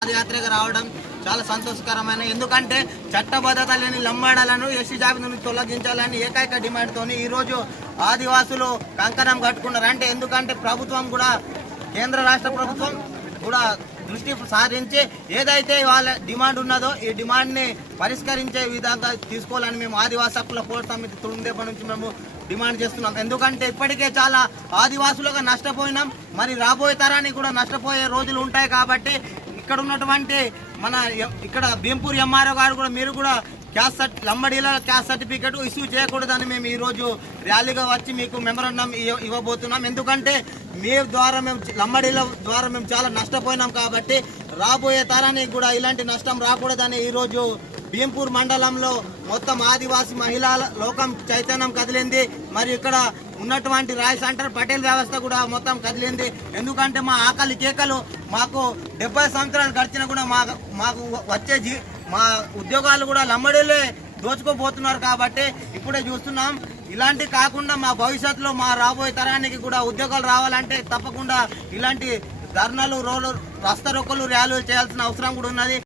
పాదయాత్రగా రావడం చాలా సంతోషకరమైన, ఎందుకంటే చట్టబద్ధత లేని లంబాడాలను ఎస్సీ జాబితా నుంచి తొలగించాలని ఏకైక డిమాండ్తోని ఈరోజు ఆదివాసులు కంకణం కట్టుకున్నారు. అంటే ఎందుకంటే ప్రభుత్వం కూడా, కేంద్ర రాష్ట్ర ప్రభుత్వం కూడా దృష్టి సారించి ఏదైతే వాళ్ళ డిమాండ్ ఉన్నదో ఈ డిమాండ్ని పరిష్కరించే విధంగా తీసుకోవాలని మేము ఆదివాసీ హక్కుల పోరాట సమితి తురుందేపటి నుంచి మేము డిమాండ్ చేస్తున్నాం. ఎందుకంటే ఇప్పటికే చాలా ఆదివాసులుగా నష్టపోయినాం, మరి రాబోయే తరానికి కూడా నష్టపోయే రోజులు ఉంటాయి. కాబట్టి ఇక్కడ ఉన్నటువంటి ఇక్కడ భీంపూర్ ఎంఆర్ఓ గారు కూడా మీరు కూడా లంబడీల క్యాస్ట్ సర్టిఫికేట్ ఇష్యూ చేయకూడదని మేము ఈరోజు ర్యాలీగా వచ్చి మీకు మెమరాండం ఇవ్వబోతున్నాం. ఎందుకంటే మీ ద్వారా మేము లంబడీల ద్వారా మేము చాలా నష్టపోయినాం. కాబట్టి రాబోయే తరానికి కూడా ఇలాంటి నష్టం రాకూడదని ఈరోజు భీంపూర్ మండలంలో మొత్తం ఆదివాసీ మహిళా లోకం చైతన్యం కదిలింది. మరి ఇక్కడ ఉన్నటువంటి రాయ్ సెంటర్ పటేల్ వ్యవస్థ కూడా మొత్తం కదిలింది. ఎందుకంటే మా ఆకలి కేకలు మాకు 70 సంవత్సరాలు గడిచినా కూడా మాకు వచ్చే మా ఉద్యోగాలు కూడా లంబడీలే దోచుకోబోతున్నారు. కాబట్టి ఇప్పుడే చూస్తున్నాం. ఇలాంటి కాకుండా మా భవిష్యత్తులో మా రాబోయే తరానికి కూడా ఉద్యోగాలు రావాలంటే తప్పకుండా ఇలాంటి ధర్నాలు, రాస్తా రోకోలు, ర్యాలీలు చేయాల్సిన అవసరం కూడా ఉన్నది.